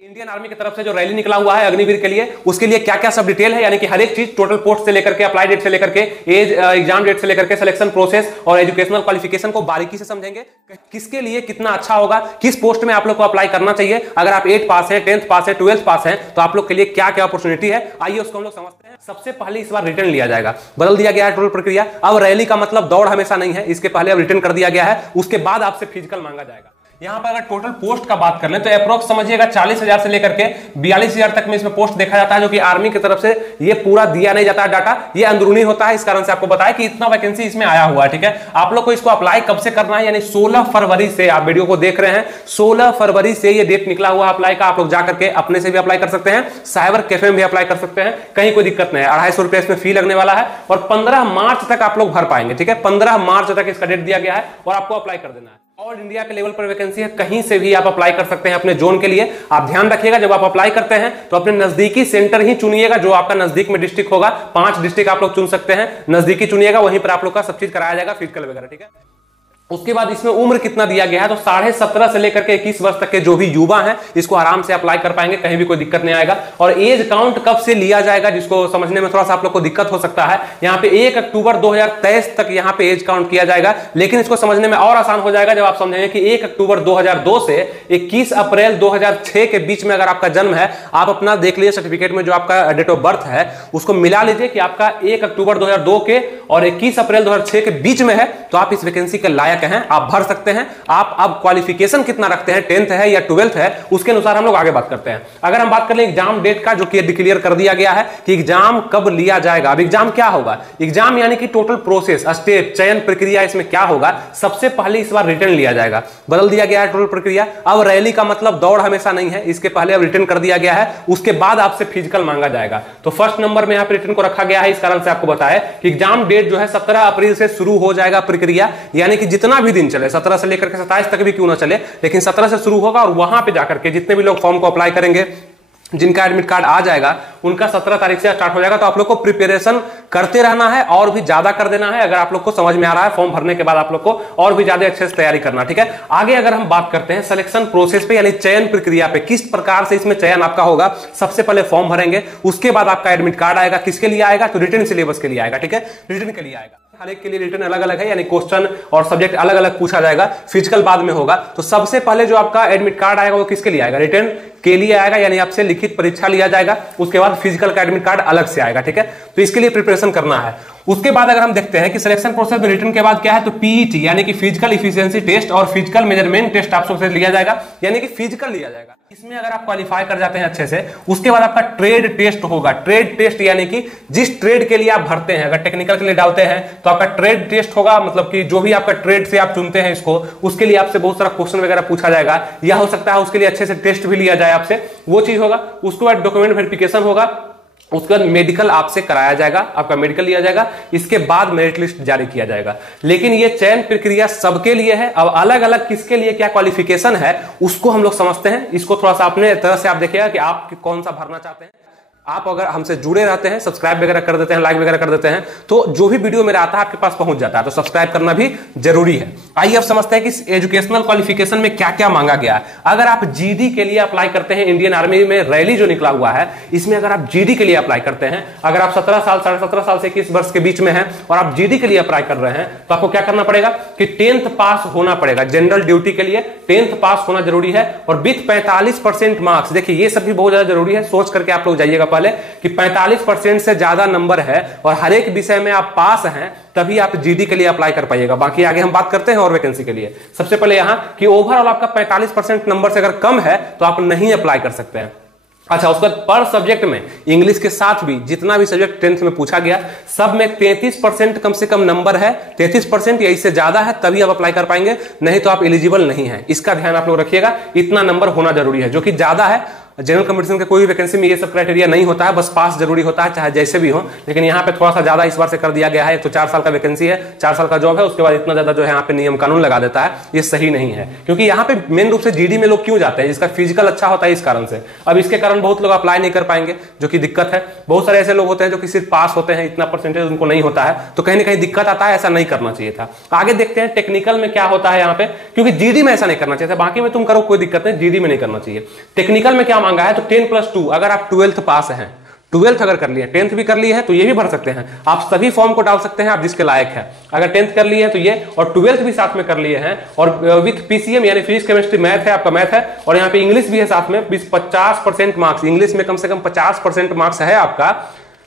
Indian army की तरफ से जो रैली निकला हुआ है अग्निवीर के लिए, उसके लिए क्या क्या सब डिटेल है, यानी कि हर एक चीज टोटल पोस्ट से लेकर के अप्लाई डेट से लेकर के एज एग्जाम डेट से लेकर के सिलेक्शन प्रोसेस और एजुकेशनल क्वालिफिकेशन को बारीकी से समझेंगे। किसके लिए कितना अच्छा होगा, किस पोस्ट में आप लोग को अप्लाई करना चाहिए, अगर आप 8 पास है, 10th पास है, 12th पास है तो आप लोग के लिए क्या क्या अपॉर्चुनिटी है, आइए उसको हम लोग समझते हैं। सबसे पहले इस बार रिटर्न लिया जाएगा, बदल दिया गया है टोटल प्रक्रिया। अब रैली का मतलब दौड़ हमेशा नहीं है, इसके पहले अब रिटर्न कर दिया गया है, उसके बाद आपसे फिजिकल मांगा जाएगा। यहां पर अगर टोटल पोस्ट का बात कर लें तो अप्रोक्स समझिएगा 40,000 से लेकर के 42,000 तक में इसमें पोस्ट देखा जाता है, जो कि आर्मी की तरफ से ये पूरा दिया नहीं जाता है डाटा, ये अंदरूनी होता है। इस कारण से आपको बताया कि इतना वैकेंसी इसमें आया हुआ है। ठीक है, आप लोग को इसको अप्लाई कब से करना है, यानी 16 फरवरी से आप वीडियो को देख रहे हैं, 16 फरवरी से ये डेट निकला हुआ अप्लाई का। आप लोग जाकर के अपने से भी अप्लाई कर सकते हैं, साइबर कैफे में भी अप्लाई कर सकते हैं, कहीं कोई दिक्कत नहीं है। 250 रुपए इसमें फी लगने वाला है और 15 मार्च तक आप लोग भर पाएंगे। ठीक है, 15 मार्च तक इसका डेट दिया गया है और आपको अप्लाई कर देना है। ऑल इंडिया के लेवल पर वैकेंसी है, कहीं से भी आप अप्लाई कर सकते हैं अपने जोन के लिए। आप ध्यान रखिएगा जब आप अप्लाई करते हैं तो अपने नजदीकी सेंटर ही चुनिएगा, जो आपका नजदीक में डिस्ट्रिक्ट होगा। 5 डिस्ट्रिक्ट आप लोग चुन सकते हैं, नजदीकी चुनिएगा, वहीं पर आप लोग का सब चीज कराया जाएगा, फिजिकल वगैरह। ठीक है, उसके बाद इसमें उम्र कितना दिया गया है तो 17.5 से लेकर के 21 वर्ष तक के जो भी युवा हैं इसको आराम से अप्लाई कर पाएंगे, कहीं भी कोई दिक्कत नहीं आएगा। और एज काउंट कब से लिया जाएगा, जिसको समझने में थोड़ा सा आप लोग को दिक्कत हो सकता है, यहाँ पे 1 अक्टूबर 2023 तक यहाँ पे एज काउंट किया जाएगा। लेकिन इसको समझने में और आसान हो जाएगा जब आप समझेंगे कि 1 अक्टूबर 2002 से 21 अप्रैल 2006 के बीच में अगर आपका जन्म है, आप अपना देख लीजिए सर्टिफिकेट में जो आपका डेट ऑफ बर्थ है उसको मिला लीजिए कि आपका 1 अक्टूबर 2002 के और 21 अप्रैल 2006 के बीच में है, तो आप इस वैकेंसी के लायक हैं, आप भर सकते हैं। आप अब क्वालिफिकेशन कितना रखते हैं, 10th है या 12th है, उसके अनुसार हम लोग आगे बात करते हैं। अगर हम बात कर ले एग्जाम डेट का, जो कि डिक्लेयर कर दिया गया है कि एग्जाम कब लिया जाएगा। अब एग्जाम क्या होगा, एग्जाम यानी कि टोटल प्रोसेस, स्टेप, चयन प्रक्रिया इसमें क्या होगा। सबसे पहले इस बार रिटर्न लिया जाएगा, बदल दिया गया है टोटल प्रक्रिया। अब रैली का मतलब दौड़ हमेशा नहीं है, इसके पहले अब रिटर्न कर दिया गया है, उसके बाद आपसे फिजिकल मांगा जाएगा। तो फर्स्ट नंबर में यहाँ पे रिटर्न को रखा गया है, इस कारण से आपको बताया कि एग्जाम डेट जो है 17 अप्रैल से शुरू हो जाएगा प्रक्रिया, यानी कि जितना भी दिन चले, 17 से लेकर के 27 तक भी क्यों ना चले, लेकिन 17 से शुरू होगा। और वहां पे जाकर के जितने भी लोग फॉर्म को अप्लाई करेंगे, जिनका एडमिट कार्ड आ जाएगा, उनका 17 तारीख से स्टार्ट हो जाएगा। तो आप लोग को प्रिपरेशन करते रहना है और भी ज्यादा कर देना है। अगर आप लोग को समझ में आ रहा है, फॉर्म भरने के बाद आप लोग को और भी ज्यादा अच्छे से तैयारी करना। ठीक है, आगे अगर हम बात करते हैं सिलेक्शन प्रोसेस पे, यानी चयन प्रक्रिया पे, किस प्रकार से इसमें चयन आपका होगा। सबसे पहले फॉर्म भरेंगे, उसके बाद आपका एडमिट कार्ड आएगा। किसके लिए आएगा, तो रिटन सिलेबस के लिए आएगा। ठीक है, रिटन के लिए आएगा, हर एक के लिए रिटर्न अलग अलग है, यानी क्वेश्चन और सब्जेक्ट अलग अलग पूछा जाएगा। फिजिकल बाद में होगा। तो सबसे पहले जो आपका एडमिट कार्ड आएगा वो किसके लिए आएगा, रिटर्न के लिए आएगा, यानी आपसे लिखित परीक्षा लिया जाएगा। उसके बाद फिजिकल का एडमिट कार्ड अलग से आएगा। ठीक है, तो इसके लिए प्रिपरेशन करना है। उसके बाद अगर हम देखते हैं कि सिलेक्शन प्रोसेस में रिटर्न के बाद क्या है, तो पीईटी यानी कि फिजिकल इफिशिएंसी टेस्ट और फिजिकल मेजरमेंट टेस्ट आपसे लिया जाएगा, यानी कि फिजिकल लिया जाएगा। इसमें अगर आप क्वालिफाई कर जाते हैं अच्छे से, उसके बाद आपका ट्रेड टेस्ट होगा। ट्रेड टेस्ट यानी कि जिस ट्रेड के लिए आप भरते हैं, अगर टेक्निकल के लिए डालते हैं तो आपका ट्रेड टेस्ट होगा, मतलब कि जो भी आपका ट्रेड से आप चुनते हैं इसको, उसके लिए आपसे बहुत सारा क्वेश्चन वगैरह पूछा जाएगा, या हो सकता है उसके लिए अच्छे से टेस्ट भी लिया जाए आपसे, वो चीज होगा। उसके बाद डॉक्यूमेंट वेरिफिकेशन होगा, उसके बाद मेडिकल आपसे कराया जाएगा, आपका मेडिकल लिया जाएगा, इसके बाद मेरिट लिस्ट जारी किया जाएगा। लेकिन ये चयन प्रक्रिया सबके लिए है। अब अलग अलग किसके लिए क्या क्वालिफिकेशन है उसको हम लोग समझते हैं। इसको थोड़ा सा अपने तरह से आप देखिएगा कि आप कौन सा भरना चाहते हैं। आप अगर हमसे जुड़े रहते हैं, सब्सक्राइब वगैरह कर देते हैं, लाइक वगैरह कर देते हैं, तो जो भी वीडियो मेरा आता है आपके पास पहुंच जाता है। तो सब्सक्राइब करना भी जरूरी है। आइए अब समझते हैं कि एजुकेशनल क्वालिफिकेशन में क्या क्या मांगा गया है। अगर आप जीडी के लिए अप्लाई करते हैं, इंडियन आर्मी में रैली जो निकला हुआ है, इसमें अगर आप जीडी के लिए अप्लाई करते हैं, अगर आप 17 साल 17.5 साल से 21 वर्ष के बीच में हैं और आप जीडी के लिए अप्लाई कर रहे हैं, तो आपको क्या करना पड़ेगा कि 10th पास होना पड़ेगा। जनरल ड्यूटी के लिए 10th पास होना जरूरी है और विथ 45% मार्क्स। देखिए ये सब भी बहुत ज्यादा जरूरी है, सोच करके आप लोग जाइएगा पहले कि 45% से ज्यादा नंबर है और हर एक विषय में आप पास हैं, तभी आप जीडी के लिए अप्लाई कर पाइएगा। बाकी आगे हम बात करते हैं और वैकेंसी के लिए। सबसे पहले यहां कि ओवरऑल आपका 45% नंबर से अगर कम है तो आप नहीं अप्लाई कर सकते हैं। अच्छा, उसके बाद पर सब्जेक्ट में इंग्लिश के साथ भी जितना भी सब्जेक्ट 10th में पूछा गया, सब में 33% कम से कम नंबर है। 33% या इससे ज्यादा है तभी आप अप्लाई कर पाएंगे, नहीं तो आप एलिजिबल नहीं है। इसका ध्यान आप लोग रखिएगा, इतना नंबर होना जरूरी है। जो कि ज्यादा है, जनरल कंपटीशन के कोई भी वैकेंसी में ये सब क्राइटेरिया नहीं होता है, बस पास जरूरी होता है, चाहे जैसे भी हो। लेकिन यहाँ पे थोड़ा सा ज्यादा इस बार से कर दिया गया है। तो 4 साल का वैकेंसी है, 4 साल का जॉब है, उसके बाद इतना ज्यादा जो है यहाँ पे नियम कानून लगा देता है, ये सही नहीं है। क्योंकि यहाँ पे मेन रूप से जीडी में लोग क्यों जाते हैं, जिसका फिजिकल अच्छा होता है, इस कारण से। अब इसके कारण बहुत लोग अप्लाई नहीं कर पाएंगे, जो कि दिक्कत है। बहुत सारे ऐसे लोग होते हैं जो कि सिर्फ पास होते हैं, इतना परसेंटेज उनको नहीं होता है, तो कहीं ना कहीं दिक्कत आता है। ऐसा नहीं करना चाहिए था। आगे देखते हैं टेक्निकल में क्या होता है यहाँ पे, क्योंकि जीडी में ऐसा नहीं करना चाहिए था। बाकी में तुम करो कोई दिक्कत नहीं, जीडी में नहीं करना चाहिए। टेक्निकल में क्या मांगा है तो 10+2, अगर आप 12th पास हैं, 12th अगर कर लिए, 10th भी कर लिए हैं तो ये भी भर सकते हैं आप, सभी फॉर्म को डाल सकते हैं आप जिसके लायक है। अगर 10th कर लिए हैं तो ये, और 12th भी साथ में कर लिए हैं, और विथ पीसीएम यानी फिजिक्स केमिस्ट्री मैथ है, आपका मैथ है, और यहाँ पे इंग्लिश भी है साथ में, 50% मार्क्स, इंग्लिश में कम से कम 50% मार्क्स है आपका,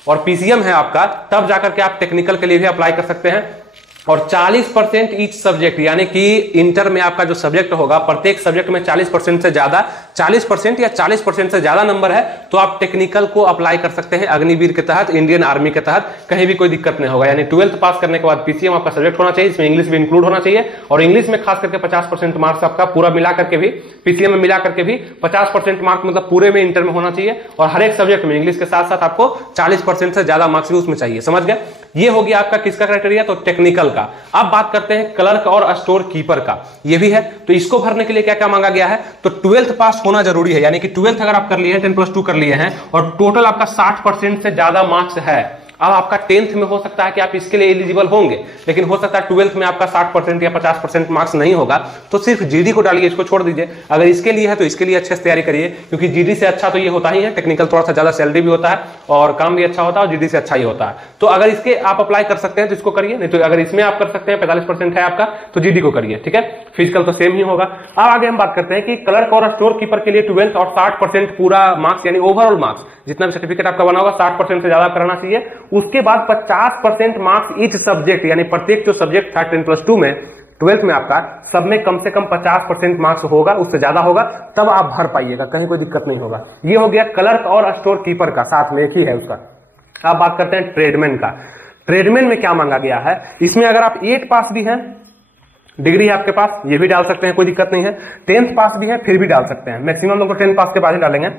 और पीसीएम है आपका, तब जाकर के आप टेक्निकल के लिए भी अप्लाई कर सकते हैं। और 40% ईच सब्जेक्ट, यानी कि इंटर में आपका जो सब्जेक्ट होगा, प्रत्येक सब्जेक्ट में 40% से ज्यादा, 40% या 40% से ज्यादा नंबर है तो आप टेक्निकल को अप्लाई कर सकते हैं अग्निवीर के तहत, इंडियन आर्मी के तहत, कहीं भी कोई दिक्कत नहीं होगा। यानी 12th पास करने के बाद पीसीएम आपका सब्जेक्ट होना चाहिए, इसमें इंग्लिश भी इंक्लूड होना चाहिए, और इंग्लिश में खास करके 50% मार्क्स आपका पूरा मिला करके भी, पीसीएम में मिला करके भी 50% मार्क्स मतलब पूरे में इंटर में होना चाहिए, और हर एक सब्जेक्ट में इंग्लिश के साथ साथ आपको 40% से ज्यादा मार्क्स भी उसमें चाहिए। समझ गए? ये हो गया आपका किसका क्राइटेरिया, तो टेक्निकल का। अब बात करते हैं क्लर्क और स्टोर कीपर का, ये भी है। तो इसको भरने के लिए क्या क्या मांगा गया है, तो 12th पास होना जरूरी है, यानी कि 12th अगर आप कर लिए हैं, 10+2 कर लिए हैं, और टोटल आपका 60% से ज्यादा मार्क्स है। अब आपका 10th में हो सकता है कि आप इसके लिए एलिजिबल होंगे, लेकिन हो सकता है 12th में आपका 60% या 50% मार्क्स नहीं होगा, तो सिर्फ जीडी को डालिए, इसको छोड़ दीजिए। अगर इसके लिए है तो इसके लिए अच्छे से तैयारी करिए, क्योंकि जीडी से अच्छा तो ये होता ही है, टेक्निकल थोड़ा सा ज्यादा सैलरी भी होता है और काम भी अच्छा होता है, और जीडी से अच्छा ही होता है। तो अगर इसके आप अप्लाई कर सकते हैं तो इसको करिए, नहीं तो अगर इसमें आप कर सकते हैं, 45% है आपका, तो जीडी को करिए, ठीक है। फिजिकल तो सेम ही होगा। अब आगे हम बात करते हैं कि क्लर्क और स्टोर कीपर के लिए 12th और 60% पूरा मार्क्स, यानी ओवरऑल मार्क्स जितना भी सर्टिफिकेट आपका बना होगा 60% से ज्यादा कराना चाहिए। उसके बाद 50% मार्क्स ईच सब्जेक्ट, यानी प्रत्येक जो सब्जेक्ट था 10+2 में, 12th में आपका सब में कम से कम 50% मार्क्स होगा, उससे ज्यादा होगा तब आप भर पाइएगा, कहीं कोई दिक्कत नहीं होगा। ये हो गया क्लर्क और स्टोर कीपर का, साथ में एक ही है उसका। अब बात करते हैं ट्रेडमैन का। ट्रेडमैन में क्या मांगा गया है, इसमें अगर आप 8 पास भी हैं, डिग्री है आपके पास, ये भी डाल सकते हैं, कोई दिक्कत नहीं है। 10th पास भी है, फिर भी डाल सकते हैं। मैक्सिमम लोग तो 10th पास के बाद ही डालेंगे,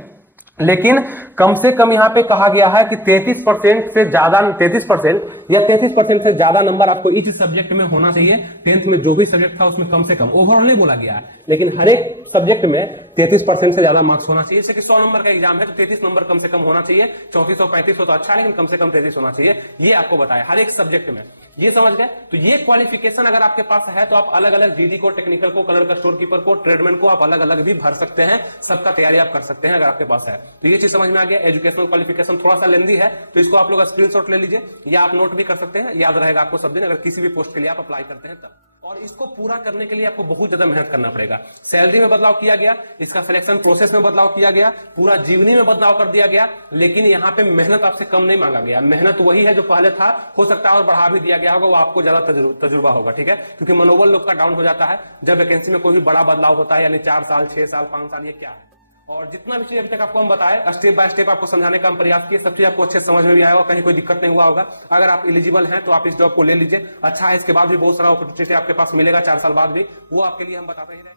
लेकिन कम से कम यहां पे कहा गया है कि 33% से ज्यादा, 33% या 33% से ज्यादा नंबर आपको इस सब्जेक्ट में होना चाहिए। 10th में जो भी सब्जेक्ट था उसमें कम से कम, ओवरऑल नहीं बोला गया है, लेकिन हर एक सब्जेक्ट में 33% से ज्यादा मार्क्स होना चाहिए। जैसे कि 100 नंबर का एग्जाम है तो 33 नंबर कम से कम होना चाहिए, 3400 3500 तो अच्छा है, लेकिन कम से कम 33 होना चाहिए। ये आपको बताया हर एक सब्जेक्ट में, ये समझ गए। तो ये क्वालिफिकेशन अगर आपके पास है तो आप अलग अलग जीडी को, टेक्निकल को, कलर का, स्टोर कीपर को, ट्रेडमैन को आप अलग अलग भी भर सकते हैं, सबका तैयारी आप कर सकते हैं अगर आपके पास है तो। ये चीज समझ में आ गया। एजुकेशनल क्वालिफिकेशन थोड़ा सा लेंदी है तो इसको आप लोग स्क्रीनशॉट ले लीजिए, या आप नोट भी कर सकते हैं, याद रहेगा आपको सब दिन, अगर किसी भी पोस्ट के लिए आप अप्लाई करते हैं तब। और इसको पूरा करने के लिए आपको बहुत ज्यादा मेहनत करना पड़ेगा। सैलरी में बदलाव किया गया, इसका सिलेक्शन प्रोसेस में बदलाव किया गया, पूरा जीवनी में बदलाव कर दिया गया, लेकिन यहाँ पे मेहनत आपसे कम नहीं मांगा गया। मेहनत वही है जो पहले था, हो सकता है और बढ़ा भी दिया गया होगा, वो आपको ज्यादा तजुर्बा होगा, ठीक है। क्योंकि मनोबल लोग का डाउन हो जाता है जब वैकेंसी में कोई भी बड़ा बदलाव होता है, यानी 4 साल 6 साल 5 साल, ये क्या है। और जितना भी चीज अभी तक आपको हम बताए, स्टेप बाय स्टेप आपको समझाने का हम प्रयास किए, सब चीज आपको अच्छे समझ में भी आएगा, कहीं कोई दिक्कत नहीं हुआ होगा। अगर आप एलिजिबल हैं तो आप इस जॉब को ले लीजिए, अच्छा है। इसके बाद भी बहुत सारा अपॉर्चुनिटी आपके पास मिलेगा 4 साल बाद भी, वो आपके लिए हम बताते ही रहेंगे।